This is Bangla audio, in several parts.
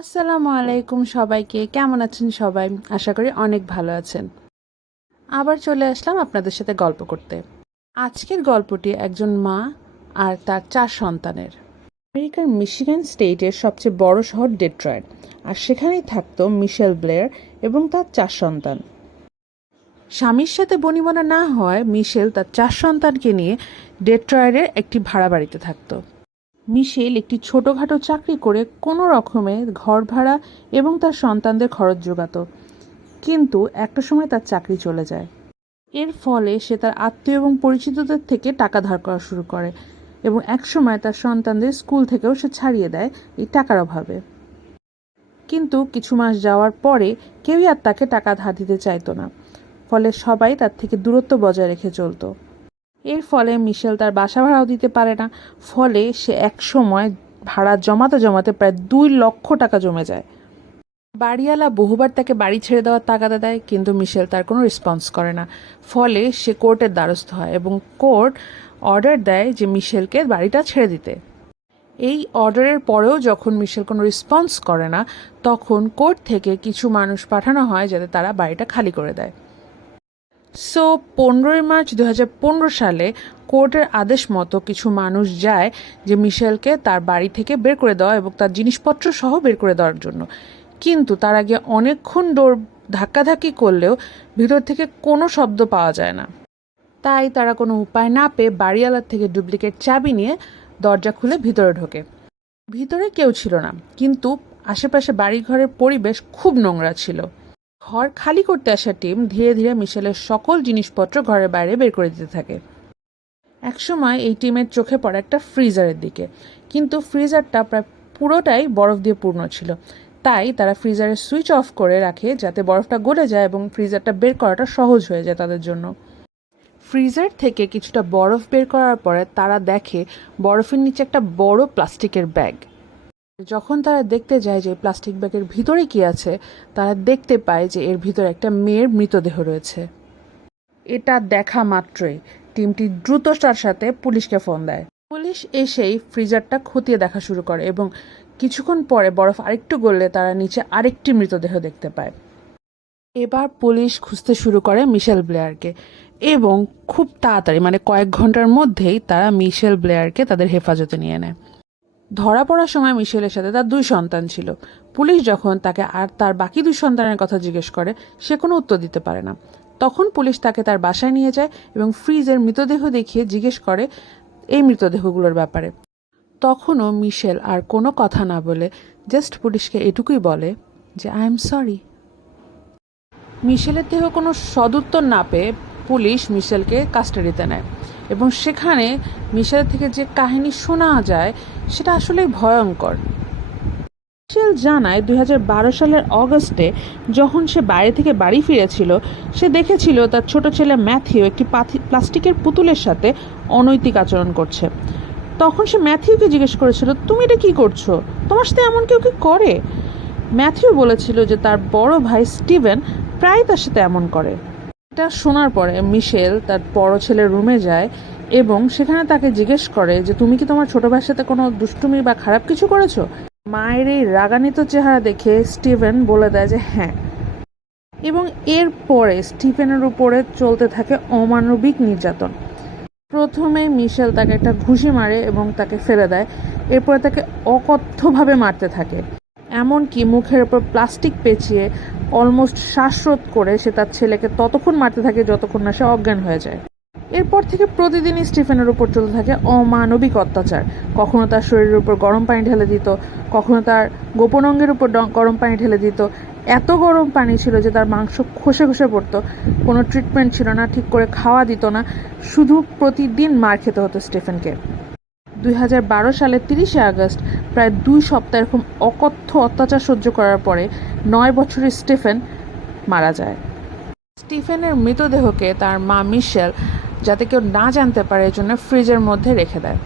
আসসালামু আলাইকুম সবাইকে। কেমন আছেন সবাই? আশা করি অনেক ভালো আছেন। আবার চলে আসলাম আপনাদের সাথে গল্প করতে। আজকের গল্পটি একজন মা আর তার 4 সন্তানের। আমেরিকার মিশিগান স্টেটের সবচেয়ে বড় শহর ডেট্রয়েট, আর সেখানেই থাকতো মিশেল ব্লেয়ার এবং তার 4 সন্তান। স্বামীর সাথে বনিবনা না হওয়ায় মিশেল তার 4 সন্তানকে নিয়ে ডেট্রয়েটের একটি ভাড়া বাড়িতে থাকতো। মিশেল একটি ছোটোখাটো চাকরি করে কোনো রকমে ঘর ভাড়া এবং তার সন্তানদের খরচ জোগাতো, কিন্তু একটা সময় তার চাকরি চলে যায়। এর ফলে সে তার আত্মীয় এবং পরিচিতদের থেকে টাকা ধার করা শুরু করে এবং একসময় তার সন্তানদের স্কুল থেকেও সে ছাড়িয়ে দেয় এই টাকার অভাবে। কিন্তু কিছু মাস যাওয়ার পরে কেউই আর তাকে টাকা ধার দিতে চাইতো না, ফলে সবাই তার থেকে দূরত্ব বজায় রেখে চলতো। এর ফলে মিশেল তার বাসা ভাড়াও দিতে পারে না, ফলে সে এক সময় ভাড়া জমাতে জমাতে প্রায় 2 লক্ষ টাকা জমে যায়। বাড়িওয়ালা বহুবার তাকে বাড়ি ছেড়ে দেওয়ার তাগাদা দেয়, কিন্তু মিশেল তার কোনো রেসপন্স করে না। ফলে সে কোর্টের দ্বারস্থ হয় এবং কোর্ট অর্ডার দেয় যে মিশেলকে বাড়িটা ছেড়ে দিতে। এই অর্ডারের পরেও যখন মিশেল কোনো রেসপন্স করে না, তখন কোর্ট থেকে কিছু মানুষ পাঠানো হয় যাতে তারা বাড়িটা খালি করে দেয়। সো 15ই মার্চ 2015 সালে কোর্টের আদেশ মতো কিছু মানুষ যায় যে মিশেলকে তার বাড়ি থেকে বের করে দেওয়া এবং তার জিনিসপত্র সহ বের করে দেওয়ার জন্য। কিন্তু তার আগে অনেকক্ষণ ডোর ধাক্কাধাক্কি করলেও ভিতর থেকে কোনো শব্দ পাওয়া যায় না। তাই তারা কোনো উপায় না পেয়ে বাড়িওয়ালার থেকে ডুপ্লিকেট চাবি নিয়ে দরজা খুলে ভিতরে ঢোকে। ভিতরে কেউ ছিল না, কিন্তু আশেপাশে বাড়িঘরের পরিবেশ খুব নোংরা ছিল। ঘর খালি করতে আসা টিম ধীরে ধীরে মিশেলের সকল জিনিসপত্র ঘরের বাইরে বের করে দিতে থাকে। একসময় এই টিমের চোখে পড়ে একটা ফ্রিজারের দিকে, কিন্তু ফ্রিজারটা প্রায় পুরোটাই বরফ দিয়ে পূর্ণ ছিল। তাই তারা ফ্রিজারের সুইচ অফ করে রাখে যাতে বরফটা গলে যায় এবং ফ্রিজারটা বের করাটা সহজ হয়ে যায় তাদের জন্য। ফ্রিজার থেকে কিছুটা বরফ বের করার পরে তারা দেখে বরফের নিচে একটা বড় প্লাস্টিকের ব্যাগ। যখন তারা দেখতে যায় যে প্লাস্টিক ব্যাগের ভিতরে কি আছে, তারা দেখতে পায় যে এর ভিতরে একটা মেয়ের মৃতদেহ রয়েছে। এটা দেখা মাত্রই টিমটি দ্রুততার সাথে পুলিশকে ফোন দেয়। পুলিশ এসেই ফ্রিজারটা খতিয়ে দেখা শুরু করে এবং কিছুক্ষণ পরে বরফ আরেকটু গললে তারা নিচে আরেকটি মৃতদেহ দেখতে পায়। এবার পুলিশ খুঁজতে শুরু করে মিশেল ব্লেয়ারকে এবং খুব তাড়াতাড়ি, মানে কয়েক ঘন্টার মধ্যেই তারা মিশেল ব্লেয়ারকে তাদের হেফাজতে নিয়ে নেয়। ধরা পড়ার সময় মিশেলের সাথে তার 2 সন্তান ছিল। পুলিশ যখন তাকে আর তার বাকি 2 সন্তানের কথা জিজ্ঞেস করে, সে কোনো উত্তর দিতে পারে না। তখন পুলিশ তাকে তার বাসায় নিয়ে যায় এবং ফ্রিজের মৃতদেহ দেখিয়ে জিজ্ঞেস করে এই মৃতদেহগুলোর ব্যাপারে। তখনও মিশেল আর কোনো কথা না বলে জাস্ট পুলিশকে এটুকুই বলে যে আই এম সরি। মিশেলের দেহ কোনো সদুত্তর না পেয়ে পুলিশ মিশেলকে কাস্টাডিতে নেয় এবং সেখানে মিশেলের থেকে যে কাহিনী শোনা যায় সেটা আসলেই ভয়ঙ্কর। মিশেল জানায় 2012 সালের অগস্টে যখন সে বাইরে থেকে বাড়ি ফিরেছিল, সে দেখেছিল তার ছোট ছেলে ম্যাথিউ একটি প্লাস্টিকের পুতুলের সাথে অনৈতিক আচরণ করছে। তখন সে ম্যাথিউকে জিজ্ঞেস করেছিল, তুমি এটা কি করছো, তোমার সাথে এমন কেউ কি করে? ম্যাথিউ বলেছিল যে তার বড় ভাই স্টিভেন প্রায় তার সাথে এমন করে। এটা শোনার পরে মিশেল তার বড় ছেলের রুমে যায় এবং সেখানে তাকে জিজ্ঞেস করে যে তুমি কি তোমার ছোট ভাইয়ের সাথে কোনো দুষ্টুমি বা খারাপ কিছু করেছো? মায়ের এই রাগান্বিত চেহারা দেখে স্টিভেন বলে দেয় যে হ্যাঁ, এবং এরপরে স্টিফেনের উপরে চলতে থাকে অমানবিক নির্যাতন। প্রথমে মিশেল তাকে একটা ঘুষি মারে এবং তাকে ফেলে দেয়। এরপরে তাকে অকথ্যভাবে মারতে থাকে, এমনকি মুখের ওপর প্লাস্টিক পেঁচিয়ে অলমোস্ট শ্বাসরোধ করে সে তার ছেলেকে ততক্ষণ মারতে থাকে যতক্ষণ না সে অজ্ঞান হয়ে যায়। এরপর থেকে প্রতিদিনই স্টিফেনের উপর চলতে থাকে অমানবিক অত্যাচার। কখনো তার শরীরের উপর গরম পানি ঢেলে দিত, কখনো তার গোপন অঙ্গের উপর গরম পানি ঢেলে দিত। এত গরম পানি ছিল যে তার মাংস খসে খসে পড়তো। কোনো ট্রিটমেন্ট ছিল না, ঠিক করে খাওয়া দিত না, শুধু প্রতিদিন মার খেতে হতো স্টিফেনকে। 2012 সালের 30শে আগস্ট প্রায় 2 সপ্তাহ এরকম অকথ্য অত্যাচার সহ্য করার পরে 9 বছরের স্টিফেন মারা যায়। স্টিফেনের মৃতদেহকে তার মা মিশেল যাতে কেউ না জানতে পারে এজন্য ফ্রিজের মধ্যে রেখে দেয়।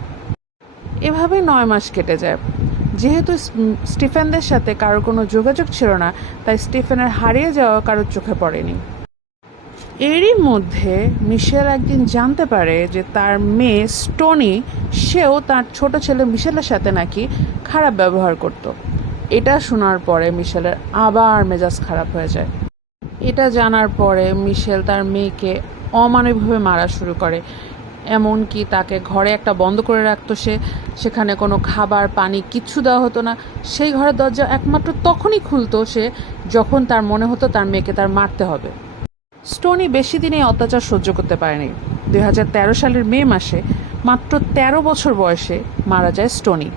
এভাবে 9 মাস কেটে যায়। যেহেতু স্টিফেনদের সাথে কারোর কোনো যোগাযোগ ছিল না, তাই স্টিফেনের হারিয়ে যাওয়া কারোর চোখে পড়েনি। এরই মধ্যে মিশেল একদিন জানতে পারে যে তার মেয়ে স্টোনি, সেও তার ছোট ছেলে মিশেলের সাথে নাকি খারাপ ব্যবহার করত। এটা শোনার পরে মিশেলের আবার মেজাজ খারাপ হয়ে যায়। এটা জানার পরে মিশেল তার মেয়েকে অমানবিকভাবে মারা শুরু করে, এমনকি তাকে ঘরে একটা বন্ধ করে রাখতো সে, সেখানে কোনো খাবার পানি কিচ্ছু দেওয়া হতো না। সেই ঘরের দরজা একমাত্র তখনই খুলতো সে যখন তার মনে হতো তার মেয়েকে তার মারতে হবে। স্টোনি বেশি দিন এই অত্যাচার সহ্য করতে পারেনি। 2013 সালের মে মাসে মাত্র 13 বছর বয়সে মারা যায় স্টোনি।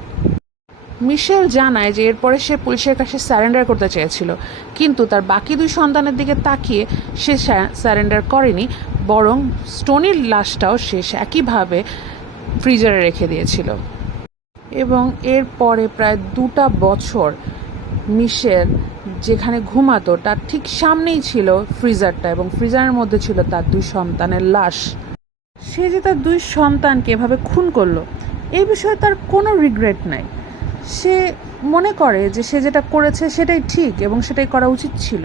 মিশেল জানায় যে এরপরে সে পুলিশের কাছে স্যারেন্ডার করতে চেয়েছিল, কিন্তু তার বাকি 2 সন্তানের দিকে তাকিয়ে সে স্যারেন্ডার করেনি, বরং স্টোনির লাশটাও সে একইভাবে ফ্রিজারে রেখে দিয়েছিল। এবং এরপরে প্রায় 2টা বছর মিশেল যেখানে ঘুমাতো তার ঠিক সামনেই ছিল ফ্রিজারটা, এবং ফ্রিজারের মধ্যে ছিল তার 2 সন্তানের লাশ। সে যে তার 2 সন্তানকে এভাবে খুন করলো এই বিষয়ে তার কোনো রিগ্রেট নাই। সে মনে করে যে সে যেটা করেছে সেটাই ঠিক এবং সেটাই করা উচিত ছিল।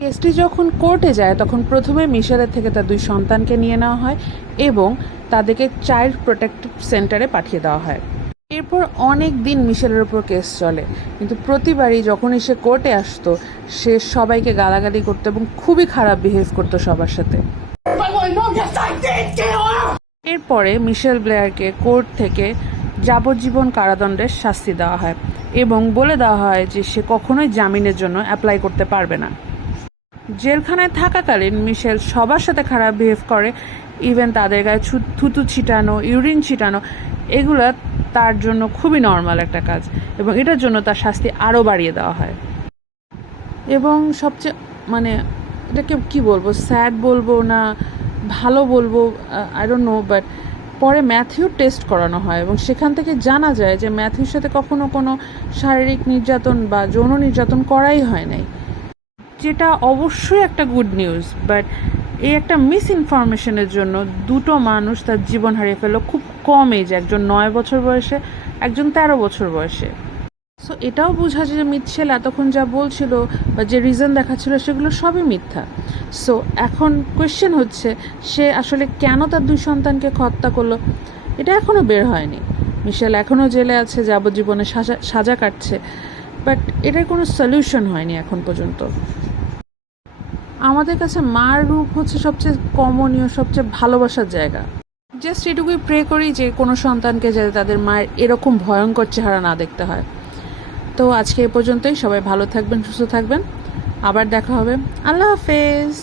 কেসটি যখন কোর্টে যায় তখন প্রথমে মিশেলের থেকে তার 2 সন্তানকে নিয়ে নেওয়া হয় এবং তাদেরকে চাইল্ড প্রোটেক্টিভ সেন্টারে পাঠিয়ে দেওয়া হয়। এরপর অনেক দিন মিশেলের উপর কেস চলে, কিন্তু প্রতিবারই যখনই সে কোর্টে আসতো সে সবাইকে গালাগালি করতো এবং খুবই খারাপ বিহেভ করতো সবার সাথে। এরপরে মিশেল ব্লেয়ারকে কোর্ট থেকে যাবজ্জীবন কারাদণ্ডের শাস্তি দেওয়া হয় এবং বলে দেওয়া হয় যে সে কখনোই জামিনের জন্য অ্যাপ্লাই করতে পারবে না। জেলখানায় থাকাকালীন মিশেল সবার সাথে খারাপ বিহেভ করে, ইভেন তাদের গায়ে থুতু ছিটানো, ইউরিন ছিটানো, এগুলো তার জন্য খুবই নর্মাল একটা কাজ, এবং এটার জন্য তার শাস্তি আরও বাড়িয়ে দেওয়া হয়। এবং সবচেয়ে এটাকে কি বলবো, স্যাড বলবো না ভালো বলবো আই ডোন্ট নো, বাট পরে ম্যাথিউ টেস্ট করানো হয় এবং সেখান থেকে জানা যায় যে ম্যাথিউর সাথে কখনো কোনো শারীরিক নির্যাতন বা যৌন নির্যাতন করাই হয় নাই, যেটা অবশ্যই একটা গুড নিউজ। বাট এই একটা মিস ইনফরমেশনের জন্য 2টো মানুষ তার জীবন হারিয়ে ফেললো খুব কম এজে, একজন 9 বছর বয়সে, একজন 13 বছর বয়সে। সো এটাও বোঝা যায় যে মিশেল এতক্ষণ যা বলছিল বা যে রিজন দেখাচ্ছিল সেগুলো সবই মিথ্যা। সো এখন কোয়েশ্চেন হচ্ছে সে আসলে কেন তার 2 সন্তানকে হত্যা করলো, এটা এখনও বের হয়নি। মিশেল এখনও জেলে আছে, যাবজ্জীবনে সাজা কাটছে, বাট এটার কোনো সলিউশন হয়নি এখন পর্যন্ত। আমাদের কাছে মার রূপ হচ্ছে সবচেয়ে কমনীয়, সবচেয়ে ভালোবাসার জায়গা। জাস্ট এটুকুই প্রে করি যে কোনো সন্তানকে যাতে তাদের মায়ের এরকম ভয়ঙ্কর চেহারা না দেখতে হয়। তো আজকে এ পর্যন্তই, সবাই ভালো থাকবেন, সুস্থ থাকবেন, আবার দেখা হবে, আল্লাহ হাফেজ।